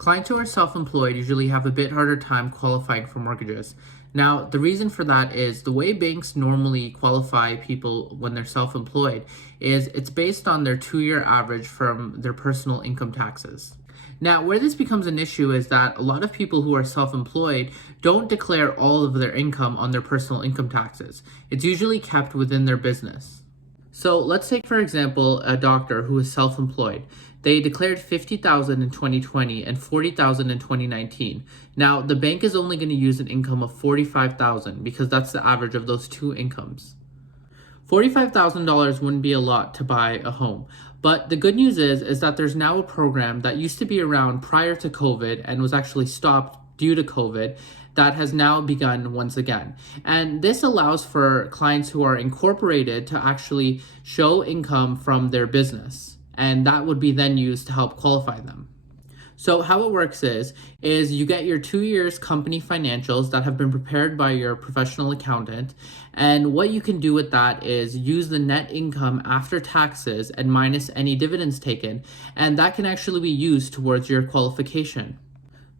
Clients who are self-employed usually have a bit harder time qualifying for mortgages. Now, the reason for that is the way banks normally qualify people when they're self-employed is it's based on their 2-year average from their personal income taxes. Now, where this becomes an issue is that a lot of people who are self-employed don't declare all of their income on their personal income taxes. It's usually kept within their business. So let's take, for example, a doctor who is self-employed. They declared $50,000 in 2020 and $40,000 in 2019. Now, the bank is only going to use an income of $45,000 because that's the average of those two incomes. $45,000 wouldn't be a lot to buy a home. But the good news is that there's now a program that used to be around prior to COVID and was actually stopped due to COVID that has now begun once again. And this allows for clients who are incorporated to actually show income from their business. And that would be then used to help qualify them. So how it works is you get your 2 years company financials that have been prepared by your professional accountant. And what you can do with that is use the net income after taxes and minus any dividends taken. And that can actually be used towards your qualification.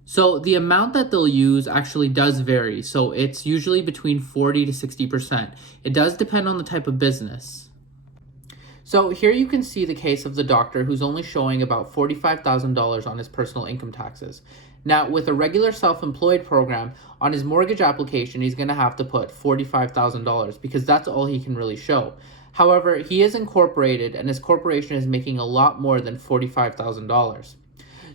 So the amount that they'll use actually does vary. So it's usually between 40 to 60%. It does depend on the type of business. So here you can see the case of the doctor who's only showing about $45,000 on his personal income taxes. Now, with a regular self-employed program, on his mortgage application, he's going to have to put $45,000 because that's all he can really show. However, he is incorporated and his corporation is making a lot more than $45,000.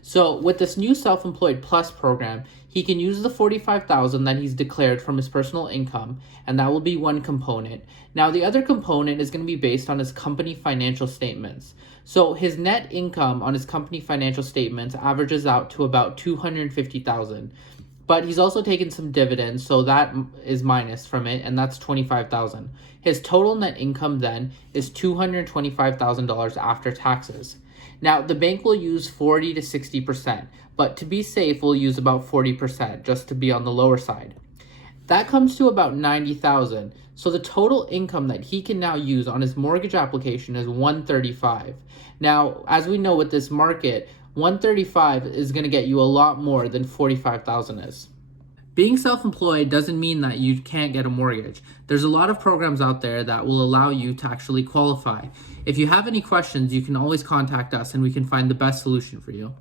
So with this new Self-Employed Plus program, he can use the $45,000 that he's declared from his personal income, and that will be one component. Now, the other component is going to be based on his company financial statements. So his net income on his company financial statements averages out to about $250,000. But he's also taken some dividends, so that is minus from it, and that's $25,000. His total net income then is $225,000 after taxes. Now, the bank will use 40 to 60%, but to be safe, we'll use about 40% just to be on the lower side. That comes to about $90,000. So the total income that he can now use on his mortgage application is $135,000. Now, as we know with this market, $135,000 is going to get you a lot more than $45,000 is. Being self-employed doesn't mean that you can't get a mortgage. There's a lot of programs out there that will allow you to actually qualify. If you have any questions, you can always contact us and we can find the best solution for you.